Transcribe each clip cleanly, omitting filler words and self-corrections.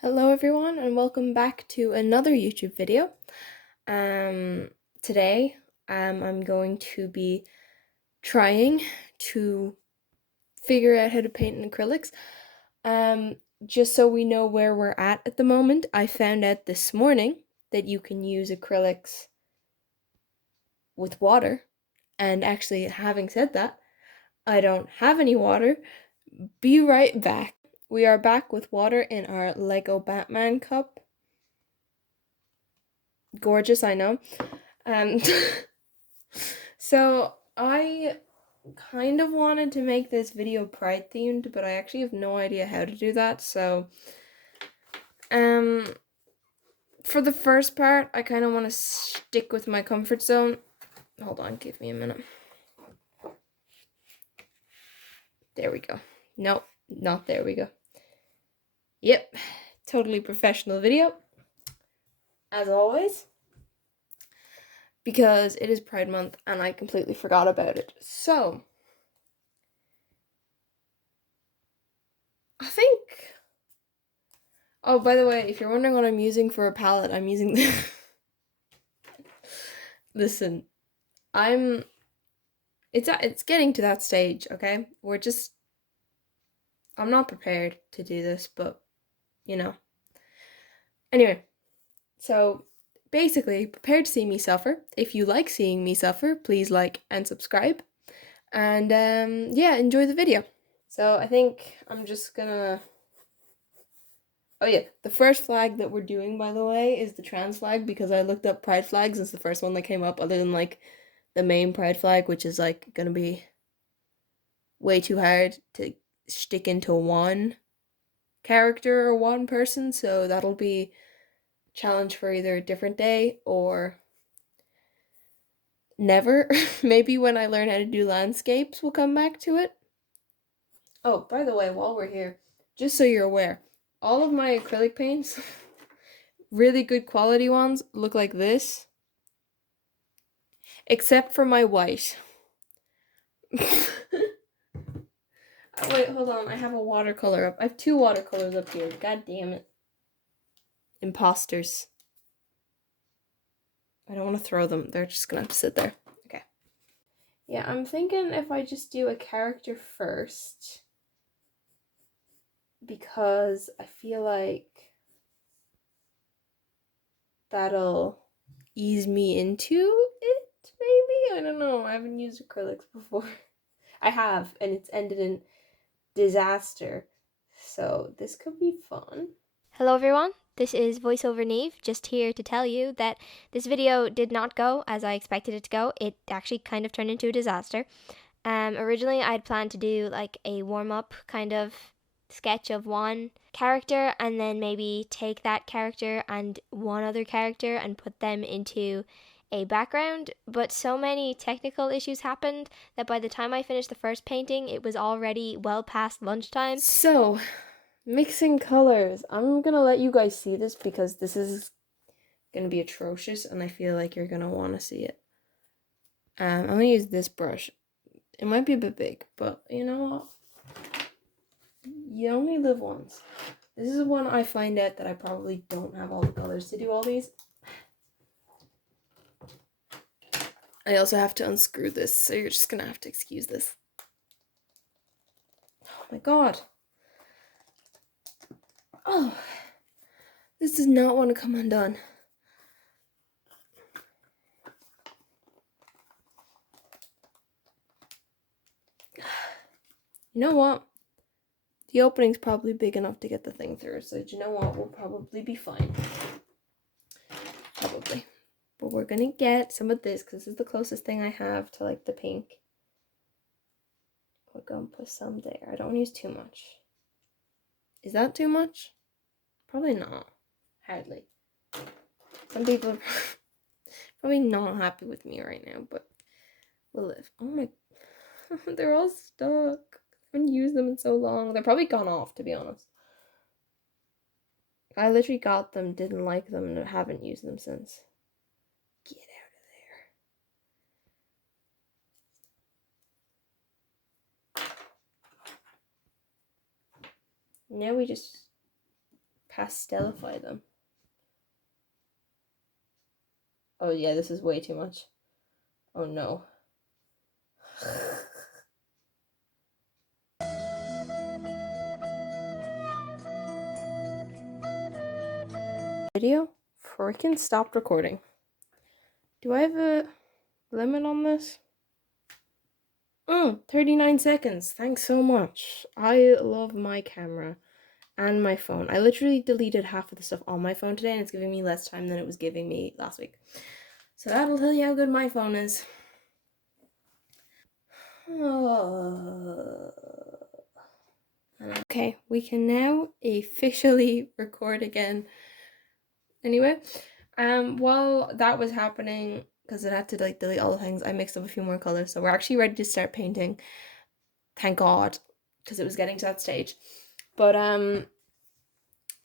Hello everyone and welcome back to another YouTube video. Today I'm going to be trying to figure out how to paint in acrylics. Just so we know where we're at the moment, I found out this morning that you can use acrylics with water. And actually, having said that, I don't have any water. Be right back. We are back with water in our Lego Batman cup. Gorgeous, I know. Um, so I kind of wanted to make this video Pride themed, but I actually have no idea how to do that. So, for the first part, I kind of want to stick with my comfort zone. Hold on, give me a minute. There we go. Nope, not there we go. Yep, totally professional video, as always, because it is Pride Month and I completely forgot about it. So, I think. Oh, by the way, if you're wondering what I'm using for a palette, I'm using the. Listen, it's getting to that stage, okay? I'm not prepared to do this, but you know. Anyway, so basically, prepare to see me suffer. If you like seeing me suffer, please like and subscribe. And yeah, enjoy the video. So I think I'm just gonna. Oh yeah, the first flag that we're doing, by the way, is the trans flag because I looked up pride flags. It's the first one that came up, other than like the main pride flag, which is like gonna be way too hard to stick into one character or one person. So that'll be a challenge for either a different day or never. Maybe when I learn how to do landscapes, we'll come back to it. Oh, by the way, while we're here, just so you're aware, all of my acrylic paints, really good quality ones, look like this, except for my white. Wait, hold on. I have a watercolor up. I have two watercolors up here. God damn it. Imposters. I don't want to throw them. They're just gonna have to sit there. Okay. Yeah, I'm thinking if I just do a character first, because I feel like that'll ease me into it, maybe? I don't know. I haven't used acrylics before. I have, and it's ended in disaster. So this could be fun. Hello everyone, this is VoiceOver Neve, just here to tell you that this video did not go as I expected it to go. It actually kind of turned into a disaster. Originally I'd planned to do like a warm-up kind of sketch of one character and then maybe take that character and one other character and put them into a background, but so many technical issues happened that by the time I finished the first painting, it was already well past lunchtime. So, mixing colors. I'm gonna let you guys see this because this is gonna be atrocious and I feel like you're gonna want to see it. I'm gonna use this brush. It might be a bit big, but you know what? You only live once. This is one I find out that I probably don't have all the colors to do all these. I also have to unscrew this, so you're just gonna have to excuse this. Oh my god. Oh, this does not want to come undone. You know what? The opening's probably big enough to get the thing through, so you know what? We'll probably be fine. Probably. But we're gonna get some of this because this is the closest thing I have to like the pink. We're gonna put some there. I don't want to use too much. Is that too much? Probably not. Hardly. Some people are probably not happy with me right now, but we'll live. Oh my, they're all stuck. I haven't used them in so long. They're probably gone off, to be honest. I literally got them, didn't like them, and haven't used them since. Get out of there. Now we just pastelify them. Oh yeah, this is way too much. Oh no. Video freaking stopped recording. Do I have a limit on this? 39 seconds. Thanks so much. I love my camera and my phone. I literally deleted half of the stuff on my phone today, and it's giving me less time than it was giving me last week. So that'll tell you how good my phone is. Okay, we can now officially record again. Anyway, while that was happening, because it had to like delete all the things, I mixed up a few more colors, so we're actually ready to start painting. Thank God, because it was getting to that stage. But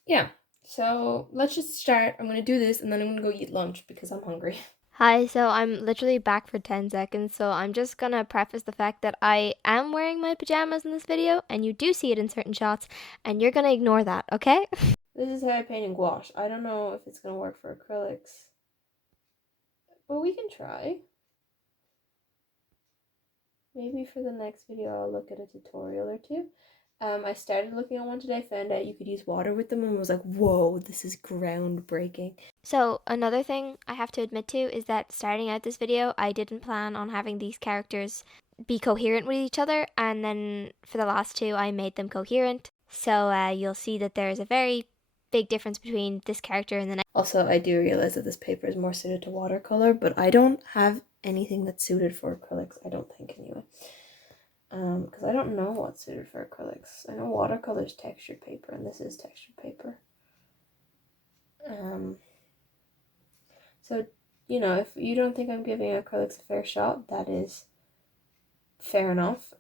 yeah. So let's just start. I'm gonna do this, and then I'm gonna go eat lunch because I'm hungry. Hi, so I'm literally back for 10 seconds, so I'm just gonna preface the fact that I am wearing my pajamas in this video, and you do see it in certain shots, and you're gonna ignore that, okay? This is how I paint in gouache. I don't know if it's gonna work for acrylics, but we can try. Maybe for the next video I'll look at a tutorial or two. I started looking at one today, found out you could use water with them, and was like, whoa, this is groundbreaking. So another thing I have to admit to is that starting out this video, I didn't plan on having these characters be coherent with each other, and then for the last two I made them coherent. So you'll see that there's a very big difference between this character and the next. Also, I do realize that this paper is more suited to watercolor, but I don't have anything that's suited for acrylics, I don't think anyway. Because I don't know what's suited for acrylics. I know watercolor is textured paper, and this is textured paper. So, you know, if you don't think I'm giving acrylics a fair shot, that is fair enough.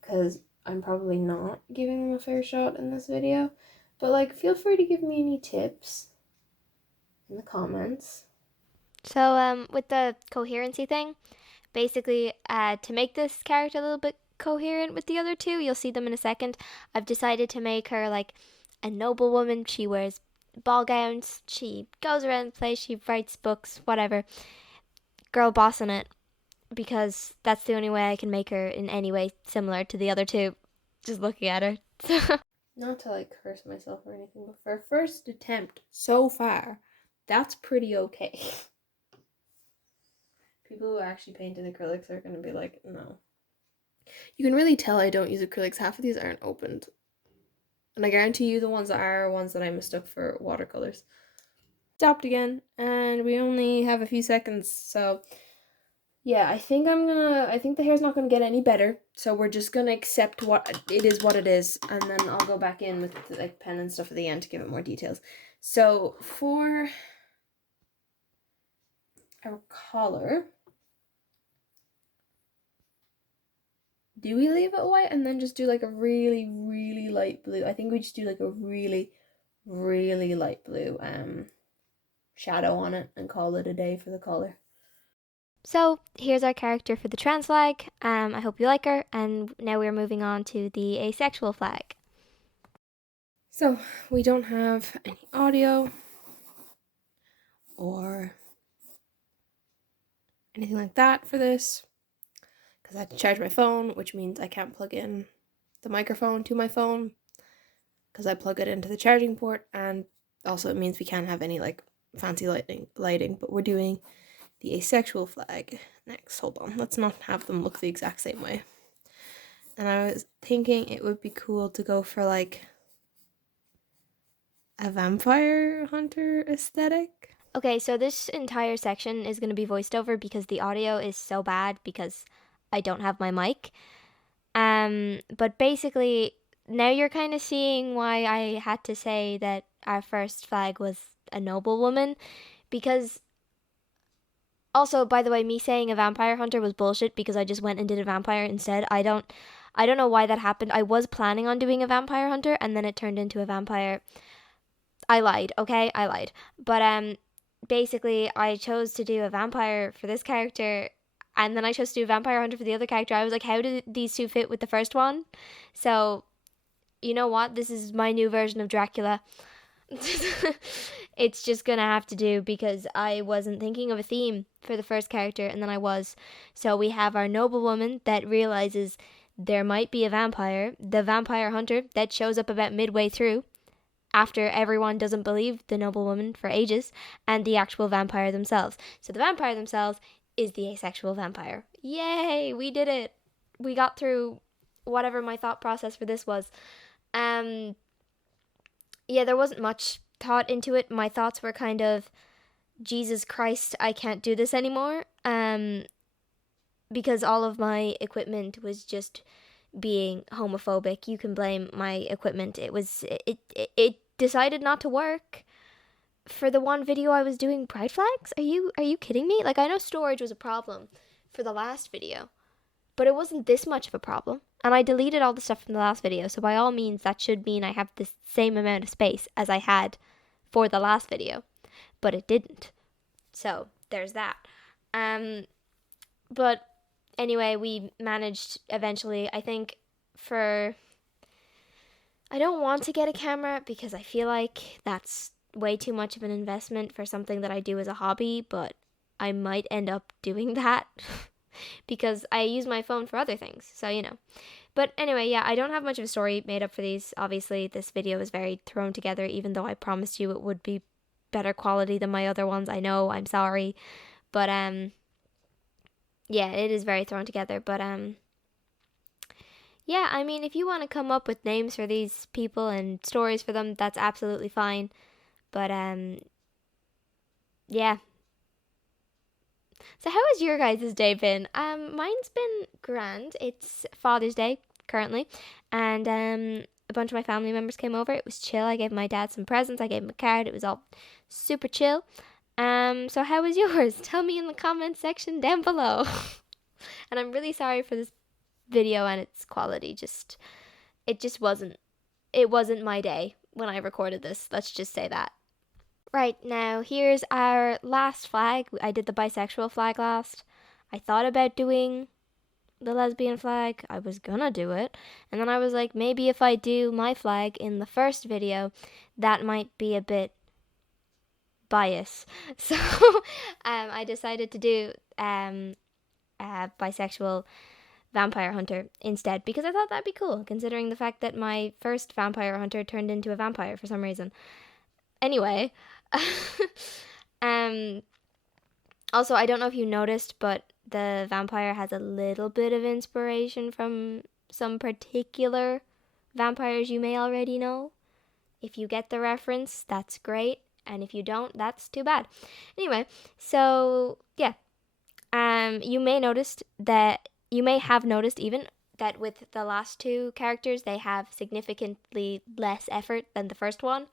Because I'm probably not giving them a fair shot in this video. But, like, feel free to give me any tips in the comments. So with the coherency thing, basically to make this character a little bit coherent with the other two, you'll see them in a second, I've decided to make her like a noble woman. She wears ball gowns, she goes around the place, she writes books, whatever. Girl bossing it, because that's the only way I can make her in any way similar to the other two, just looking at her. Not to like curse myself or anything, but for a first attempt so far, that's pretty okay. People who actually painted acrylics are going to be like, no. You can really tell I don't use acrylics. Half of these aren't opened. And I guarantee you the ones that are ones that I mistook for watercolors. Stopped again, and we only have a few seconds, so yeah, I think the hair's not gonna get any better, so we're just gonna accept what it is, and then I'll go back in with the like pen and stuff at the end to give it more details. So for our color, do we leave it white and then just do like a really, really light blue? I think we just do like a really, really light blue shadow on it and call it a day for the color. So here's our character for the trans flag. I hope you like her, and now we're moving on to the asexual flag. So we don't have any audio or anything like that for this because I had to charge my phone, which means I can't plug in the microphone to my phone because I plug it into the charging port, and also it means we can't have any like fancy lighting, but we're doing the asexual flag next. Hold on, let's not have them look the exact same way. And I was thinking it would be cool to go for like a vampire hunter aesthetic. Okay, so this entire section is going to be voiced over because the audio is so bad because I don't have my mic. But basically, now you're kind of seeing why I had to say that our first flag was a noble woman, because also, by the way, me saying a vampire hunter was bullshit because I just went and did a vampire instead. I don't know why that happened. I was planning on doing a vampire hunter and then it turned into a vampire. I lied, okay? I lied. But basically I chose to do a vampire for this character, and then I chose to do a vampire hunter for the other character. I was like, how did these two fit with the first one? So you know what? This is my new version of Dracula. It's just gonna have to do because I wasn't thinking of a theme for the first character, and then I was. So we have our noblewoman that realizes there might be a vampire, the vampire hunter that shows up about midway through after everyone doesn't believe the noblewoman for ages, and the actual vampire themselves. So the vampire themselves is the asexual vampire. Yay, we did it. We got through whatever my thought process for this was. Yeah, there wasn't much thought into it. My thoughts were kind of, Jesus Christ, I can't do this anymore. Because all of my equipment was just being homophobic. You can blame my equipment. It decided not to work for the one video I was doing pride flags. Are you kidding me? Like, I know storage was a problem for the last video, but it wasn't this much of a problem. And I deleted all the stuff from the last video, so by all means, that should mean I have the same amount of space as I had for the last video, but it didn't. So there's that. But anyway, we managed eventually. I think I don't want to get a camera because I feel like that's way too much of an investment for something that I do as a hobby, but I might end up doing that because I use my phone for other things, so you know. But anyway, yeah, I don't have much of a story made up for these. Obviously, this video is very thrown together, even though I promised you it would be better quality than my other ones. I know, I'm sorry. But, yeah, it is very thrown together. But, yeah, I mean, if you want to come up with names for these people and stories for them, that's absolutely fine. But, yeah. So how has your guys' day been? Mine's been grand. It's Father's Day currently, and a bunch of my family members came over. It was chill. I gave my dad some presents. I gave him a card. It was all super chill. So how was yours? Tell me in the comments section down below. And I'm really sorry for this video and its quality. It wasn't my day when I recorded this. Let's just say that. Right, now here's our last flag. I did the bisexual flag last. I thought about doing the lesbian flag. I was gonna do it. And then I was like, maybe if I do my flag in the first video, that might be a bit bias. So I decided to do bisexual vampire hunter instead because I thought that'd be cool, considering the fact that my first vampire hunter turned into a vampire for some reason. Anyway, also, I don't know if you noticed, but the vampire has a little bit of inspiration from some particular vampires you may already know. If you get the reference, that's great, and if you don't, that's too bad. Anyway, so yeah, you may have noticed even that with the last two characters, they have significantly less effort than the first one.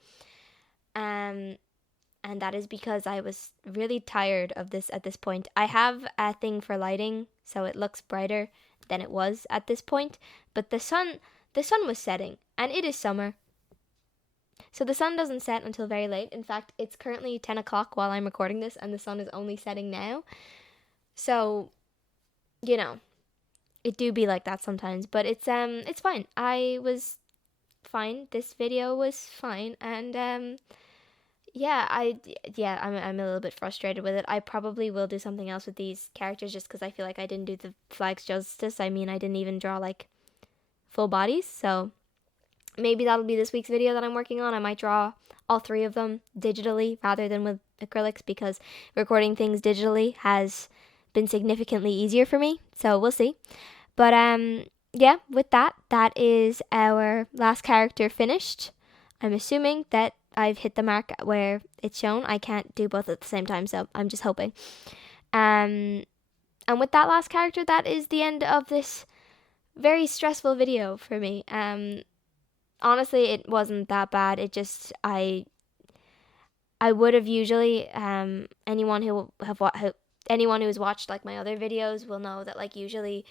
And that is because I was really tired of this at this point. I have a thing for lighting, so it looks brighter than it was at this point, but the sun was setting, and it is summer. So the sun doesn't set until very late. In fact, it's currently 10 o'clock while I'm recording this, and the sun is only setting now. So, you know, it do be like that sometimes, but it's fine. I was fine. This video was fine, and I'm a little bit frustrated with it. I probably will do something else with these characters just because I feel like I didn't do the flags justice. I mean, I didn't even draw like full bodies, so maybe that'll be this week's video that I'm working on. I might draw all three of them digitally rather than with acrylics because recording things digitally has been significantly easier for me, so we'll see. But yeah, with that is our last character finished. I'm assuming that I've hit the mark where it's shown. I can't do both at the same time, so I'm just hoping. And with that last character, that is the end of this very stressful video for me. Honestly, it wasn't that bad. It just, I would have usually, anyone who's watched like my other videos will know that like usually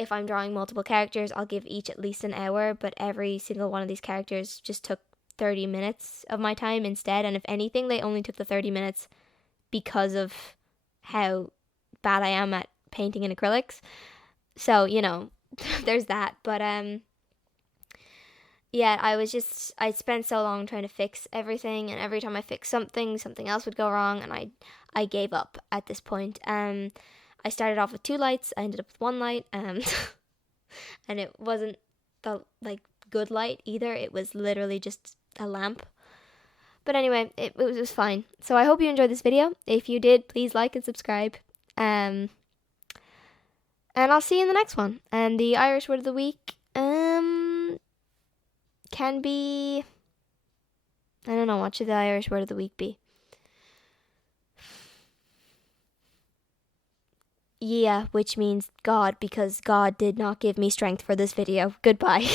if I'm drawing multiple characters, I'll give each at least an hour, but every single one of these characters just took 30 minutes of my time instead, and if anything, they only took the 30 minutes because of how bad I am at painting in acrylics. So, you know, there's that. But yeah, I spent so long trying to fix everything, and every time I fixed something, something else would go wrong, and I gave up at this point. I started off with 2 lights, I ended up with 1 light, and it wasn't the like good light either. It was literally just a lamp. But anyway, it was fine. So I hope you enjoyed this video. If you did, please like and subscribe. And I'll see you in the next one. And the Irish word of the week can be, I don't know, what should the Irish word of the week be? Yeah, which means God, because God did not give me strength for this video. Goodbye.